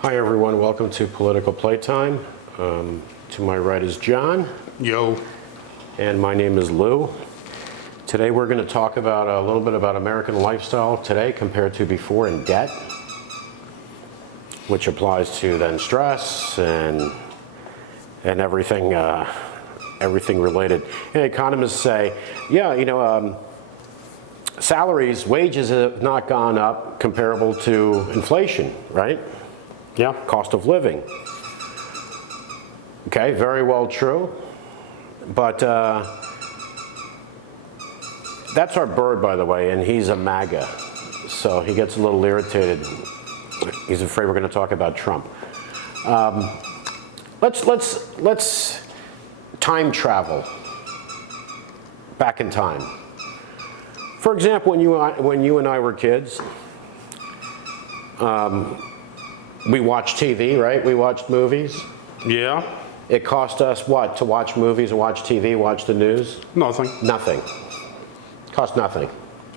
Hi everyone, welcome to Political Playtime. To my right is John. Yo. And my name is Lou. Today we're going to talk about a little bit about American lifestyle today compared to before in debt, which applies to then stress and everything everything related. And economists say, salaries, wages have not gone up comparable to inflation, right? Yeah, cost of living. Okay, very well true. But that's our bird, by the way, and he's a MAGA. So he gets a little irritated. He's afraid we're going to talk about Trump. Let's time travel back in time. For example, when you and I were kids, we watched TV, right? We watched movies. Yeah. It cost us what to watch movies and watch TV, watch the news? Nothing. Nothing. Cost nothing,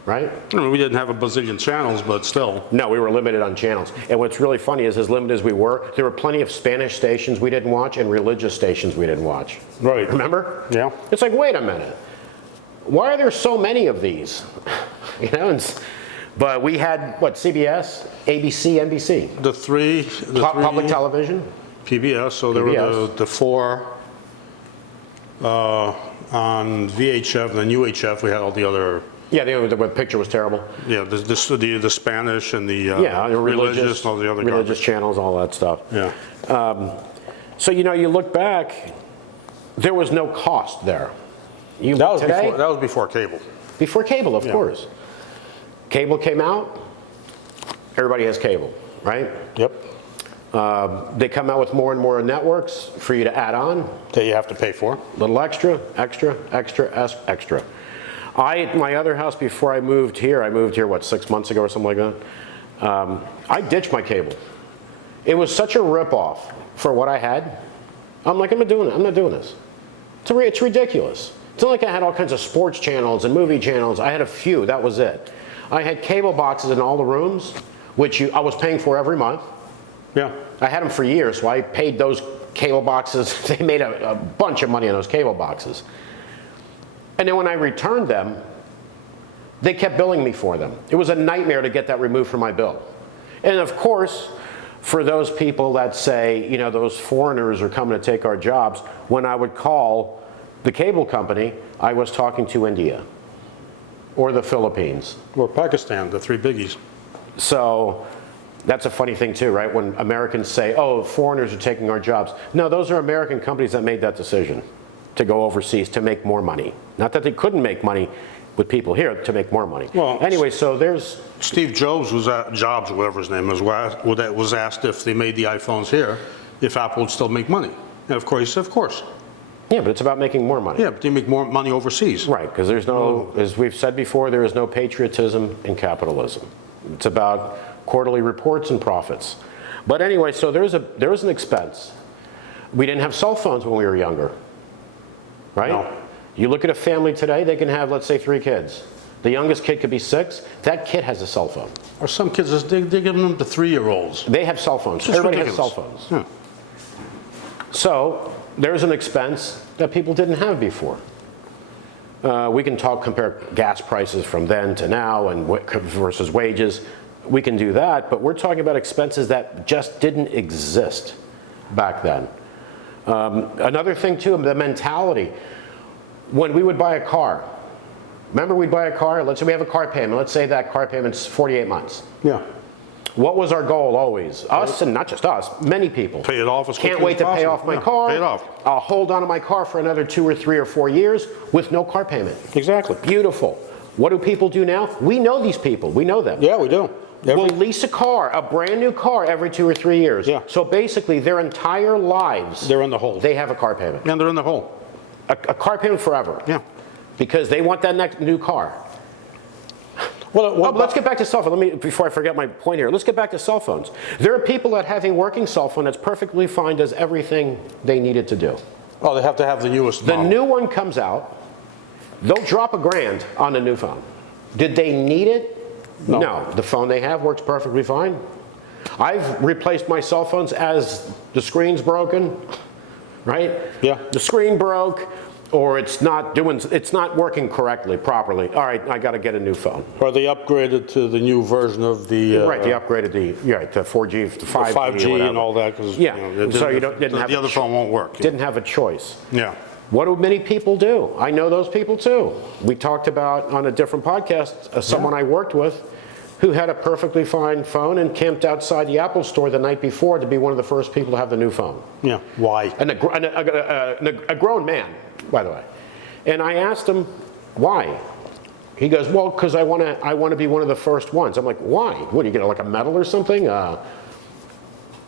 right? I mean, we didn't have a bazillion channels, but still. No, we were limited on channels. And what's really funny is, as limited as we were, there were plenty of Spanish stations we didn't watch and religious stations we didn't watch. Right. Remember? Yeah. It's like, wait a minute. Why are there so many of these? But we had, what, CBS, ABC, NBC? The three Public television? PBS, so there were the four on VHF, then UHF, we had all the other. Yeah, the picture was terrible. Yeah, the Spanish and the the religious and all the other religious channels, all that stuff. Yeah. So, you look back, there was no cost there. That was before cable. Before cable, of course. Cable came out, everybody has cable, right? Yep. They come out with more and more networks for you to add on. That you have to pay for. Little extra. My other house before I moved here, what, 6 months ago or something like that? I ditched my cable. It was such a ripoff for what I had. I'm like, I'm not doing this. It's ridiculous. It's not like I had all kinds of sports channels and movie channels. I had a few, that was it. I had cable boxes in all the rooms, which I was paying for every month. Yeah. I had them for years, so I paid those cable boxes. They made a bunch of money on those cable boxes. And then when I returned them, they kept billing me for them. It was a nightmare to get that removed from my bill. And of course, for those people that say, those foreigners are coming to take our jobs, when I would call the cable company, I was talking to India or the Philippines. Or Pakistan, the three biggies. So that's a funny thing too, right? When Americans say, oh, foreigners are taking our jobs. No, those are American companies that made that decision to go overseas to make more money. Not that they couldn't make money with people here, to make more money. Well, anyway, so there's... Steve Jobs whatever his name was asked if they made the iPhones here, if Apple would still make money. And of course, he said, of course. Yeah, but it's about making more money. Yeah, but they make more money overseas. Right, because there's no, as we've said before, there is no patriotism in capitalism. It's about quarterly reports and profits. But anyway, so there was an expense. We didn't have cell phones when we were younger, right? No. You look at a family today, they can have, let's say, 3 kids. The youngest kid could be 6. That kid has a cell phone. Or some kids, they're giving them to 3-year-olds. They have cell phones. Everybody has cell phones. Yeah. So there's an expense that people didn't have before. We can compare gas prices from then to now and versus wages. We can do that, but we're talking about expenses that just didn't exist back then. Another thing too, the mentality. When we would buy a car, remember we'd buy a car, let's say we have a car payment, let's say that car payment's 48 months. Yeah. What was our goal always? Us, and not just us, many people. Pay it off as quickly Can't wait as to pay possible. off my Yeah, car. pay it off. I'll hold on to my car for another 2 or 3 or 4 years with no car payment. Exactly. Beautiful. What do people do now? We know these people. We know them. Yeah, we do. We'll lease a car, a brand new car, every 2 or 3 years. Yeah. So basically, their entire lives, They're in the hole. they have a car payment. And they're in the hole. A car payment forever. Yeah. Because they want that next new car. Well, Let's get back to cell phone. Before I forget my point here, let's get back to cell phones. There are people that have a working cell phone that's perfectly fine, does everything they need it to do. Oh, they have to have the newest The model. new one comes out, they'll drop $1,000 on the new phone. Did they need it? No. The phone they have works perfectly fine. I've replaced my cell phones as the screen's broken, right? Yeah. The screen broke, or it's not working correctly, properly. All right, I got to get a new phone. Or they upgraded to the new version of the... Right, they upgraded the 4G to 5G, 5G or whatever. and all that, because Yeah, so you didn't have the other phone won't work. Didn't have a choice. Yeah. What do many people do? I know those people too. We talked about on a different podcast, someone I worked with who had a perfectly fine phone and camped outside the Apple store the night before to be one of the first people to have the new phone. Yeah, why? And a grown man, by the way. And I asked him, why? He goes, well, because I want to be one of the first ones. I'm like, why? What, you get like a medal or something?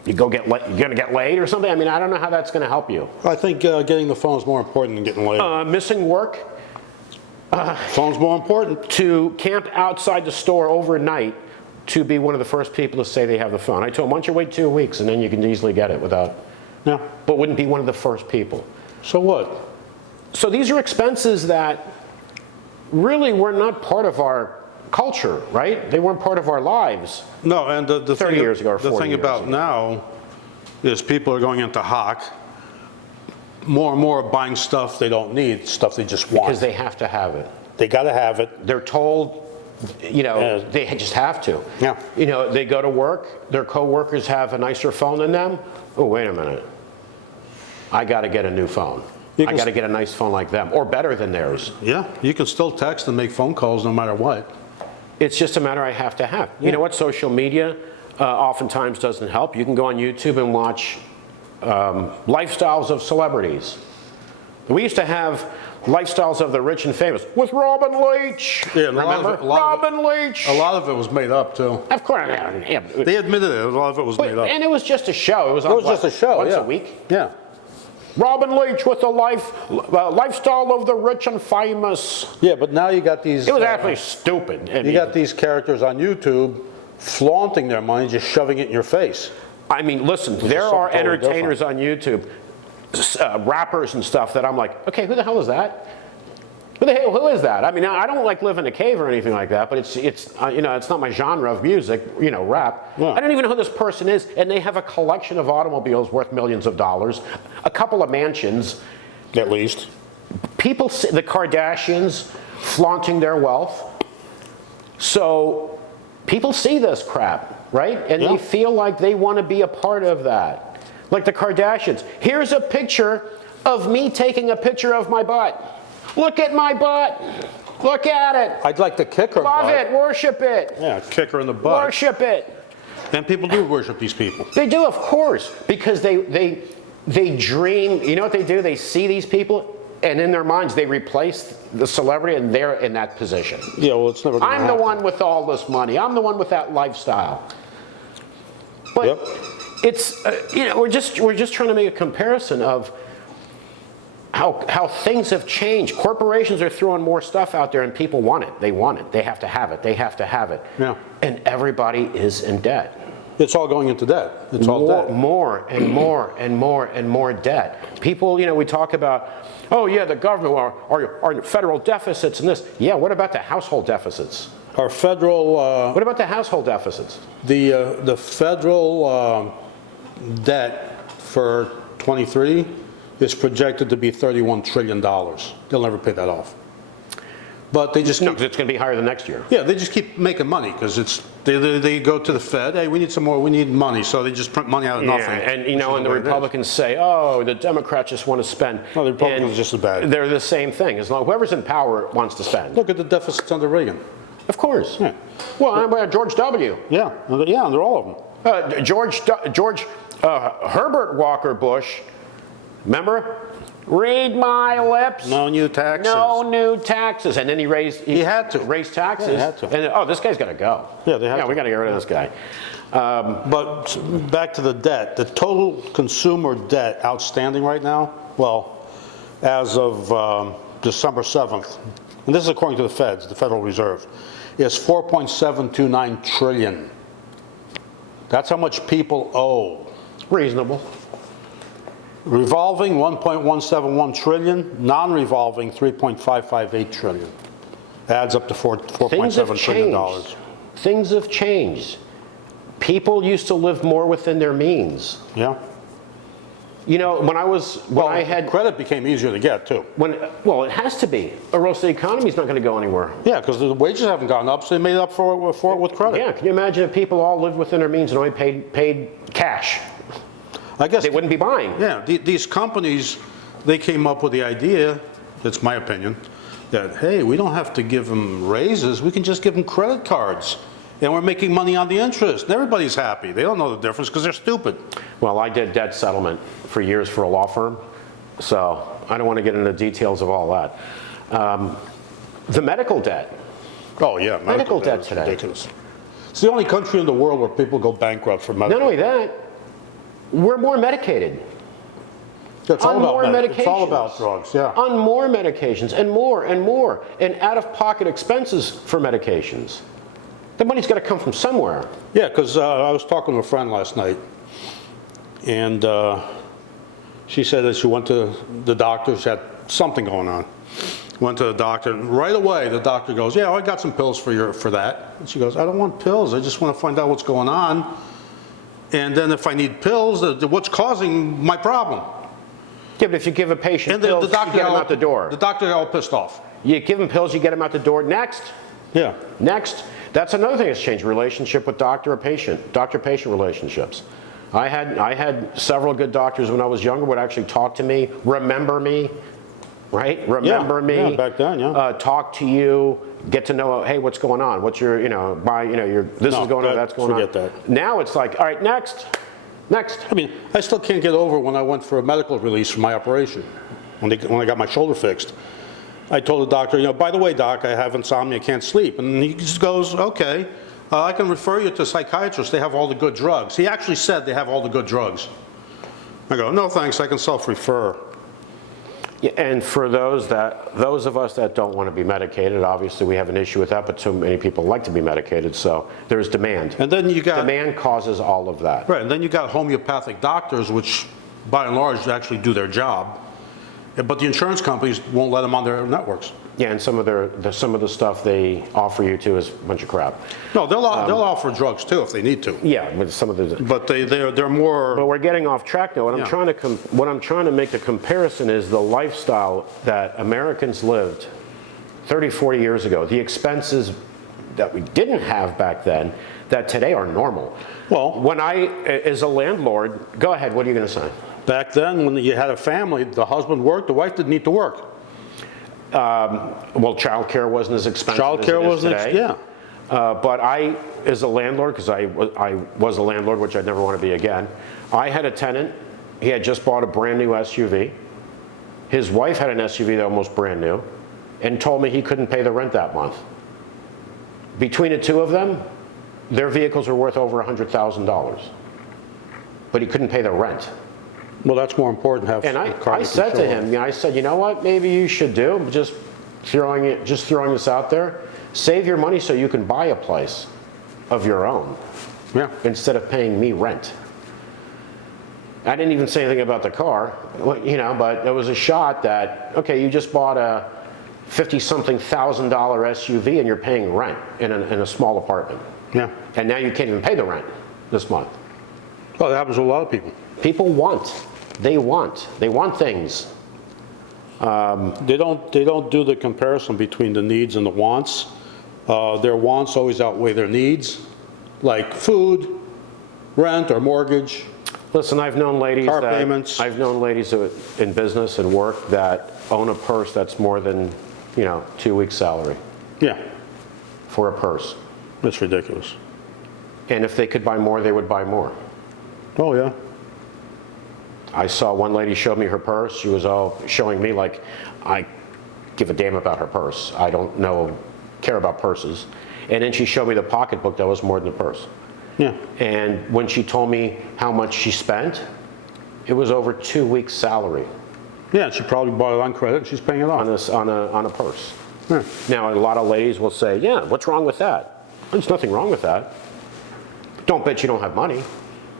You're going to get laid or something? I mean, I don't know how that's going to help you. I think getting the phone is more important than getting laid. Missing work? Phone's more important. To camp outside the store overnight to be one of the first people to say they have the phone. I told him, why don't you wait 2 weeks and then you can easily get it without, Yeah. but wouldn't be one of the first people. So what? So these are expenses that really were not part of our culture, right? They weren't part of our lives. No, and the 30 thing, years ago or the 40 thing years about ago. now is people are going into hock. More and more buying stuff they don't need, stuff they just want. Because they have to have it. They got to have it. They're told, Yeah. they just have to. Yeah. They go to work, their coworkers have a nicer phone than them. Oh, wait a minute. I got to get a new phone. You I can got to get a nice phone like them, or better than theirs. Yeah, you can still text and make phone calls no matter what. It's just a matter I have to have. You know what? Social media oftentimes doesn't help. You can go on YouTube and watch lifestyles of celebrities. We used to have lifestyles of the rich and famous with Robin Leach. Yeah, and a lot of Remember? it- a lot of it- Robin Leach. A lot of it was made up too. Of course. Yeah. They admitted it. A lot of it was made up. And it was just a show. It was, on, It was just a show. once yeah. a week. Yeah. Robin Leach with the lifestyle of the rich and famous. Yeah, but now you got these. It was actually stupid. You got these characters on YouTube flaunting their money, just shoving it in your face. I mean, listen, there something are totally entertainers on YouTube, rappers and stuff that I'm like, okay, who the hell is that? Who is that? I mean, I don't like live in a cave or anything like that, but it's not my genre of music, rap. Yeah. I don't even know who this person is, and they have a collection of automobiles worth millions of dollars, a couple of mansions. At least. People, the Kardashians, flaunting their wealth. So people see this crap, right? And Yeah. they feel like they want to be a part of that. Like the Kardashians. Here's a picture of me taking a picture of my butt. Look at my butt. Look at it. I'd like to kick her Love butt. it. Worship it. Yeah, kick her in the butt. Worship it. And people do worship these people. They do, of course, because they dream. You know what they do? They see these people, and in their minds, they replace the celebrity, and they're in that position. Yeah, well, it's never going to I'm happen. the one with all this money. I'm the one with that lifestyle. But Yep. it's we're just trying to make a comparison of how things have changed. Corporations are throwing more stuff out there, and people want it. They want it. They have to have it. They have to have it. Yeah. And everybody is in debt. It's all going into debt. It's all debt. More and more and more and more debt. People, we talk about, oh yeah, the government, our federal deficits and this. Yeah, what about the household deficits? Our federal, What about the household deficits? the federal debt for 23 is projected to be $31 trillion. They'll never pay that off. But they just No, keep, 'cause it's going to be higher than next year. yeah, they just keep making money because they go to the Fed. Hey, we need some more. We need money, so they just print money out of nothing. And which is and the way it is. Republicans say, oh, the Democrats just want to spend. No, the Republicans And are just as bad. They're the same thing. As long whoever's in power wants to spend. Look at the deficits under Reagan. Of course. Yeah. Well, George W. Yeah, they're all of them. George Herbert Walker Bush, remember? Read my lips. No new taxes. No new taxes. And then he had to. raised taxes. Yeah, he had to. And this guy's got to go. Yeah, they had Yeah, to. we got to get rid of this guy. But back to the debt, the total consumer debt outstanding right now, well, as of December 7th, and this is according to the Feds, the Federal Reserve, is $4.729 trillion. That's how much people owe. Reasonable. Revolving, 1.171 trillion, non-revolving, 3.558 trillion. Adds up to Things have $4.7 trillion. changed. Things have changed. People used to live more within their means. Yeah. You know, when I had, Credit became easier to get, too. well, it has to be, or else the economy's not going to go anywhere. Yeah, because the wages haven't gone up, so they made up for it with credit. Yeah, can you imagine if people all lived within their means and only paid cash? I guess, They wouldn't be buying. yeah, these companies, they came up with the idea, that's my opinion, that, hey, we don't have to give them raises, we can just give them credit cards. And we're making money on the interest, and everybody's happy. They don't know the difference because they're stupid. Well, I did debt settlement for years for a law firm, so I don't want to get into details of all that. The medical debt. Oh, yeah. Medical debt is today. ridiculous. It's the only country in the world where people go bankrupt for medical. Not only that, we're more medicated. It's all On about more medical. It's all medications. about drugs, yeah. On more medications and more and more, and out-of-pocket expenses for medications. The money's got to come from somewhere. Yeah, because I was talking to a friend last night, and she said that she went to the doctor, she had something going on. Went to the doctor, and right away the doctor goes, yeah, I got some pills for that. And she goes, I don't want pills, I just want to find out what's going on. And then if I need pills, what's causing my problem? Yeah, but if you give a patient And pills, you get them out the door. The doctor got all pissed off. You give them pills, you get them out the door. Next. Yeah. Next. That's another thing that's changed, relationship with doctor or patient, doctor-patient relationships. I had several good doctors when I was younger would actually talk to me, remember me, right? Remember me. Yeah, back then, yeah. Talk to you, get to know, hey, what's going on? What's your, this No, is going on, that's going on. forget that. Now it's like, all right, next. I mean, I still can't get over when I went for a medical release for my operation, when I got my shoulder fixed. I told the doctor, by the way, doc, I have insomnia, I can't sleep. And he just goes, okay, I can refer you to a psychiatrist. They have all the good drugs. He actually said they have all the good drugs. I go, no, thanks, I can self-refer. Yeah, and for those of us that don't want to be medicated, obviously we have an issue with that, but so many people like to be medicated, so there's demand. And then you got... Demand causes all of that. Right, and then you got homeopathic doctors, which by and large actually do their job. But the insurance companies won't let them on their networks. Yeah, and some of the stuff they offer you too is a bunch of crap. No, they'll offer drugs too if they need to. Yeah, but some of the. But they're more. But we're getting off track now. What Yeah. I'm trying to make the comparison is the lifestyle that Americans lived 30, 40 years ago. The expenses that we didn't have back then that today are normal. Well, When I, as a landlord, go ahead. What are you going to say? back then, when you had a family, the husband worked, the wife didn't need to work. Well, childcare wasn't as expensive as it Childcare is wasn't, today. yeah. But I, as a landlord, because I was a landlord, which I'd never want to be again, I had a tenant. He had just bought a brand new SUV. His wife had an SUV that almost brand new, and told me he couldn't pay the rent that month. Between the two of them, their vehicles were worth over $100,000, but he couldn't pay the rent. Well, that's more important to have. And car I said to control. him, I said, you know what, maybe you should do, just throwing this out there, save your money so you can buy a place of your own Yeah. instead of paying me rent. I didn't even say anything about the car, but it was a shot that, okay, you just bought a $50-something thousand SUV and you're paying rent in a small apartment. Yeah. And now you can't even pay the rent this month. Well, that happens to a lot of people. People want. They want things. They don't do the comparison between the needs and the wants. Their wants always outweigh their needs, like food, rent, or mortgage. Listen, I've known ladies Car payments. I've known ladies in business and work that own a purse that's more than 2 weeks' salary Yeah, for a purse. that's ridiculous. And if they could buy more, they would buy more. Oh, yeah. I saw one lady show me her purse. She was all showing me like, I give a damn about her purse. I don't care about purses. And then she showed me the pocketbook that was more than the purse. Yeah. And when she told me how much she spent, it was over 2 weeks' salary Yeah, she probably bought it on credit and she's paying it off. on a purse. Yeah. Now, a lot of ladies will say, yeah, what's wrong with that? There's nothing wrong with that. Don't bet you don't have money.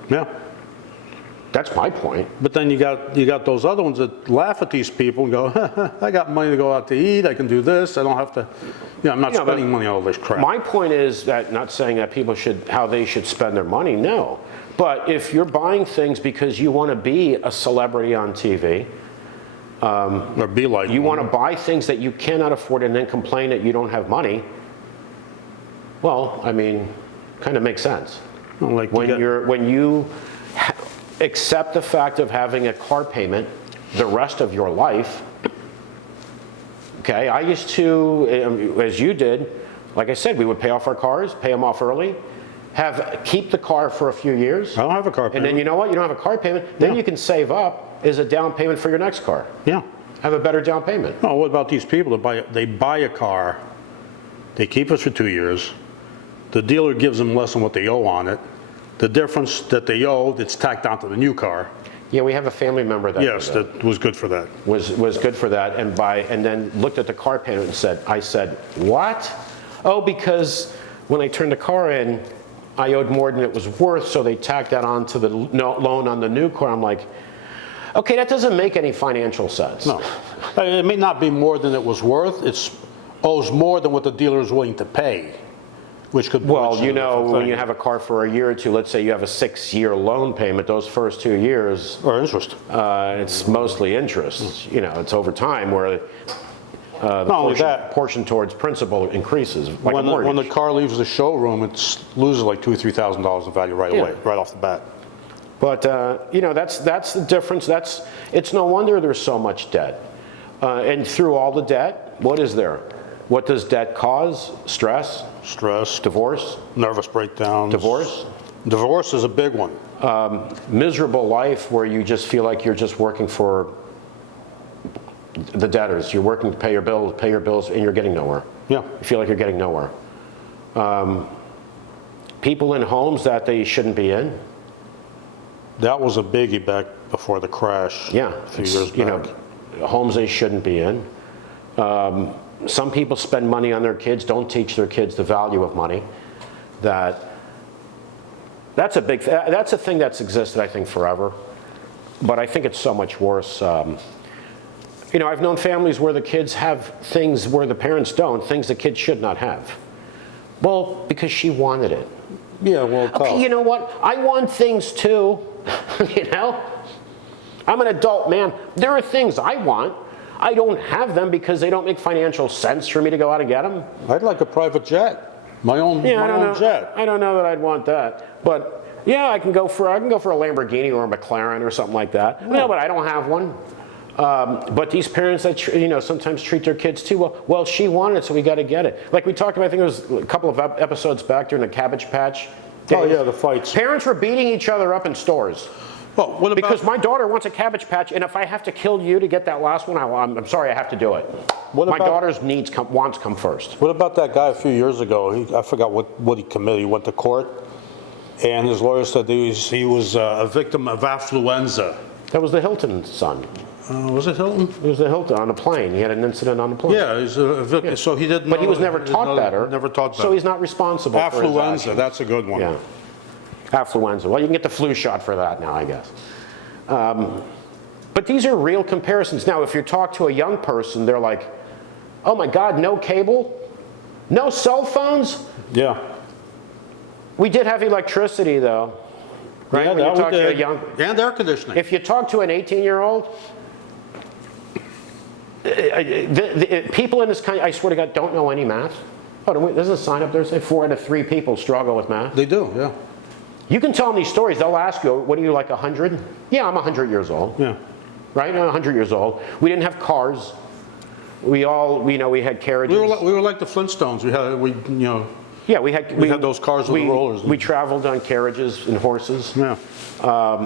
Yeah. That's my point. But then you got those other ones that laugh at these people and go, I got money to go out to eat, I can do this, I don't have to, I'm not Yeah, but spending money on all this crap. My point is that, not saying that people should, how they should spend their money, no. But if you're buying things because you want to be a celebrity on TV, Or be like. you want to buy things that you cannot afford and then complain that you don't have money, well, I mean, kind of makes sense. Like When you accept the fact of having a car payment the rest of your life, okay, I used to, as you did, like I said, we would pay off our cars, pay them off early, keep the car for a few years. I don't have a car payment. And then you know what? You don't have a car payment. Then Yeah. you can save up as a down payment for your next car. Yeah. Have a better down payment. No, what about these people that they buy a car, they keep it for 2 years, the dealer gives them less than what they owe on it. The difference that they owe, it's tacked onto the new car. Yeah, we have a family member that Yes, that was good for that. was good for that, and then looked at the car payment and said, what? Oh, because when I turned the car in, I owed more than it was worth, so they tacked that on to the loan on the new car. I'm like, okay, that doesn't make any financial sense. No, it may not be more than it was worth, it owes more than what the dealer is willing to pay, which could. Well, put it in when you have a car for a year or two, let's say you have a 6-year loan payment, those first 2 years, Or interest. it's mostly interest. It's over time where the Not only that, portion towards principal increases, like a when mortgage. the car leaves the showroom, it loses like $2,000 or $3,000 in value right away, right off the bat. But, that's the difference. It's no wonder there's so much debt. And through all the debt, what is there? What does debt cause? Stress, Stress, divorce, nervous breakdowns. divorce, Divorce is a big one. miserable life where you just feel like you're just working for the debtors. You're working to pay your bills, and you're getting nowhere. Yeah. You feel like you're getting nowhere. People in homes that they shouldn't be in. That was a biggie back before the crash. Yeah, A few years back. homes they shouldn't be in. Some people spend money on their kids, don't teach their kids the value of money. That's a thing that's existed, I think, forever. But I think it's so much worse. I've known families where the kids have things where the parents don't, things the kids should not have. Well, because she wanted it. Yeah, well, Okay, you know what? I want things too. I'm an adult man. There are things I want. I don't have them because they don't make financial sense for me to go out and get them. I'd like a private jet. My own jet. I don't know that I'd want that. But yeah, I can go for a Lamborghini or a McLaren or something like that. No, but I don't have one. But these parents that sometimes treat their kids too well. Well, she wanted it, so we got to get it. Like we talked about, I think it was a couple of episodes back during the Cabbage Patch days. Oh yeah, the fights. Parents were beating each other up in stores. Well, what about, Because my daughter wants a Cabbage Patch, and if I have to kill you to get that last one, I'm sorry, I have to do it. What My about- daughter's wants come first. what about that guy a few years ago? I forgot what he committed. He went to court, and his lawyer said he was a victim of affluenza. That was the Hilton son. Was it Hilton? It was the Hilton on a plane. He had an incident on the plane. Yeah, he's a victim. So he didn't. But he know- was never didn't taught know- better. Never taught better. So he's not responsible for his affluenza. actions. That's a good one. Yeah. Affluenza. Well, you can get the flu shot for that now, I guess. But these are real comparisons. Now, if you talk to a young person, they're like, oh my God, no cable? No cell phones? Yeah. We did have electricity, though. Right? Yeah, When you that talk was to a the- young... and air conditioning. If you talk to an 18-year-old, people in this country, I swear to God, don't know any math. Oh, there's a sign up there that says 4 out of 3 people struggle with math. They do. Yeah. You can tell them these stories. They'll ask you, what are you, like 100? Yeah, I'm 100 years old. Yeah. Right? I'm 100 years old. We didn't have cars. We had carriages. We were like the Flintstones. Yeah, we had those cars with the rollers. We traveled on carriages and horses. Yeah.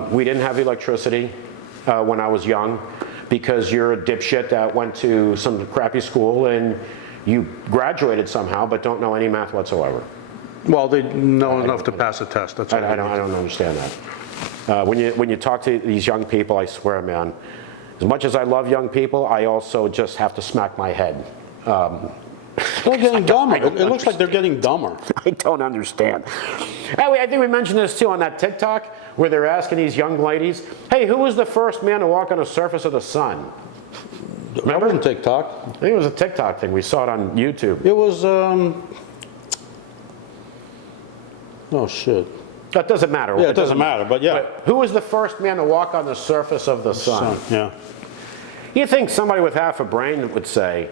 We didn't have electricity when I was young because you're a dipshit that went to some crappy school and you graduated somehow but don't know any math whatsoever. Well, they know enough to pass a test. That's all. I don't understand that. When you talk to these young people, I swear, man, as much as I love young people, I also just have to smack my head. They're getting dumber. It looks like they're getting dumber. I don't understand. Anyway, I think we mentioned this too on that TikTok where they're asking these young ladies, hey, who was the first man to walk on the surface of the sun? Remember in TikTok? I think it was a TikTok thing. We saw it on YouTube. It was, oh shit. That doesn't matter. Yeah, it doesn't matter, but yeah. But who was the first man to walk on the surface of the sun? Yeah. You think somebody with half a brain would say,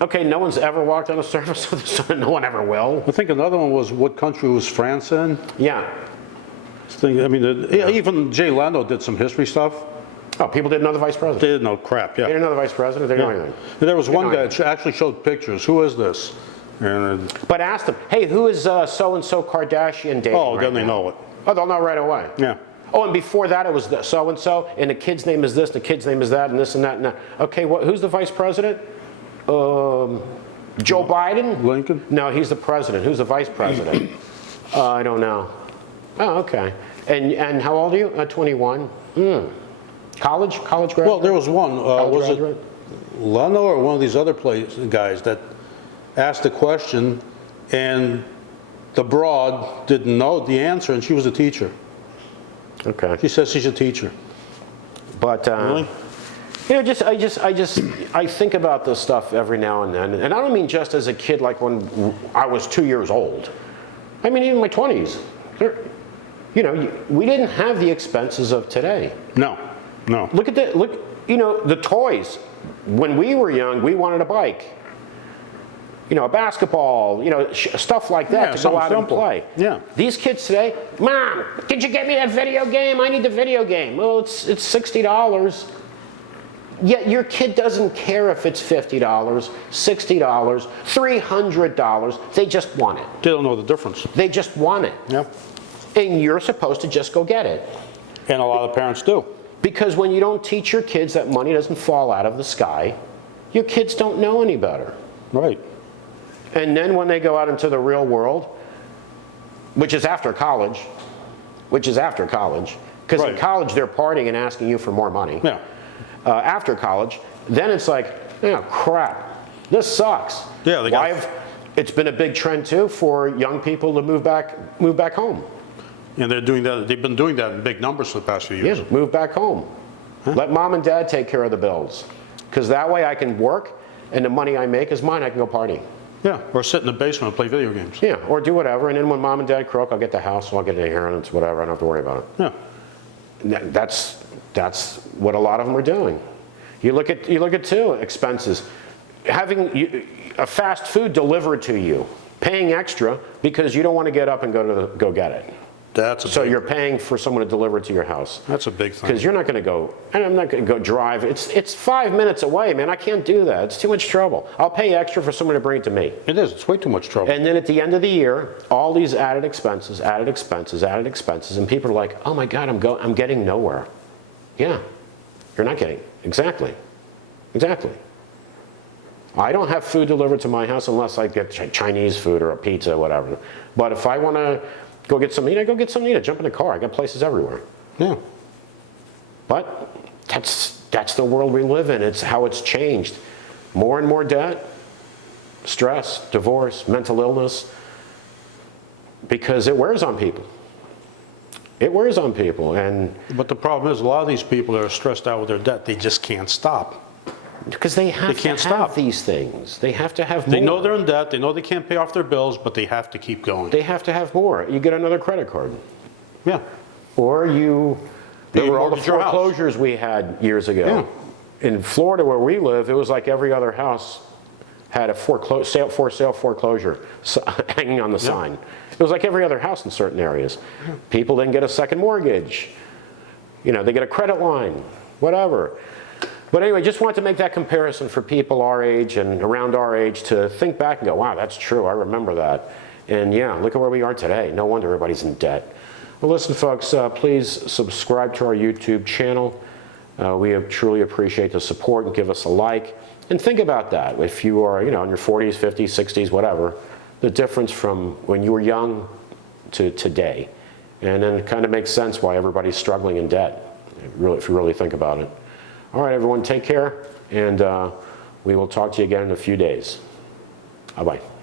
okay, no one's ever walked on the surface of the sun, no one ever will. I think another one was, what country was France in? Yeah. I mean, even Jay Leno did some history stuff. Oh, people didn't know the vice president. They didn't know crap, They yeah. didn't know the vice president. They didn't know anything. And there was one know guy that actually showed pictures. Who is this? And But ask them, hey, who is so-and-so Kardashian dating oh, right then they now? know it. Oh, they'll know right away. Yeah. Oh, and before that it was the so-and-so, and the kid's name is this, the kid's name is that, and this and that and that. Okay, who's the vice president? Joe Biden? Lincoln? No, he's the president. Who's the vice president? I don't know. Oh, okay. And how old are you? 21. College graduate? Well, there was one, was graduate? it Leno or one of these other guys that asked a question and the broad didn't know the answer and she was a teacher. Okay. She says she's a teacher. But Really? you know, I think about this stuff every now and then, and I don't mean just as a kid, like when I was 2 years old. I mean, even in my 20s. You know, we didn't have the expenses of today. No, no. Look, you know, the toys. When we were young, we wanted a bike. You know, a basketball, you know, stuff like that Yeah, to go something out simple. and play. Yeah. These kids today, Mom, did you get me that video game? I need the video game. Well, it's $60. Yet your kid doesn't care if it's $50, $60, $300. They just want it. They don't know the difference. They just want it. Yeah. And you're supposed to just go get it. And a lot of parents do. Because when you don't teach your kids that money doesn't fall out of the sky, your kids don't know any better. Right. And then when they go out into the real world, which is after college, because Right. in college they're partying and asking you for more money. Yeah. After college, then it's like, oh crap, this sucks. Yeah, they got- It's been a big trend too for young people to move back home. And they're doing that. They've been doing that in big numbers for the past few years. Yeah, move back home. Let mom and dad take care of the bills. Because that way I can work and the money I make is mine, I can go party. Yeah. Or sit in the basement and play video games. Yeah, or do whatever, and then when mom and dad croak, I'll get the house, I'll get the inheritance, whatever, I don't have to worry about it. Yeah. That's what a lot of them are doing. You look at too, expenses. Having a fast food delivered to you, paying extra because you don't want to get up and go get it. That's a So big, you're paying for someone to deliver it to your house. that's a big thing. Because you're not going to go, and I'm not going to go drive. It's 5 minutes away, man. I can't do that. It's too much trouble. I'll pay extra for someone to bring it to me. It is. It's way too much trouble. And then at the end of the year, all these added expenses, and people are like, oh my God, I'm getting nowhere. Yeah, you're not getting, exactly. I don't have food delivered to my house unless I get Chinese food or a pizza or whatever. But if I want to go get something to eat, I go get something to eat. I jump in the car. I got places everywhere. Yeah. But that's the world we live in. It's how it's changed. More and more debt, stress, divorce, mental illness, because it wears on people. It wears on people, and But the problem is, a lot of these people that are stressed out with their debt, they just can't stop. because they have to can't have stop. these things. They have to have more. They know they're in debt. They know they can't pay off their bills, but they have to keep going. They have to have more. You get another credit card. Yeah. Or there were all the mortgage your house. foreclosures we had years ago. In Florida where we live, it was like every other house had a for sale foreclosure hanging on the sign. It was like every other house in certain areas. People then get a second mortgage. You know, they get a credit line, whatever. But anyway, just wanted to make that comparison for people our age and around our age to think back and go, wow, that's true, I remember that. And yeah, look at where we are today. No wonder everybody's in debt. Well, listen, folks, please subscribe to our YouTube channel. We truly appreciate the support, and give us a like. And think about that. If you are, in your 40s, 50s, 60s, whatever, the difference from when you were young to today. And then it kind of makes sense why everybody's struggling in debt, if you really think about it. All right, everyone, take care, and we will talk to you again in a few days. Bye-bye.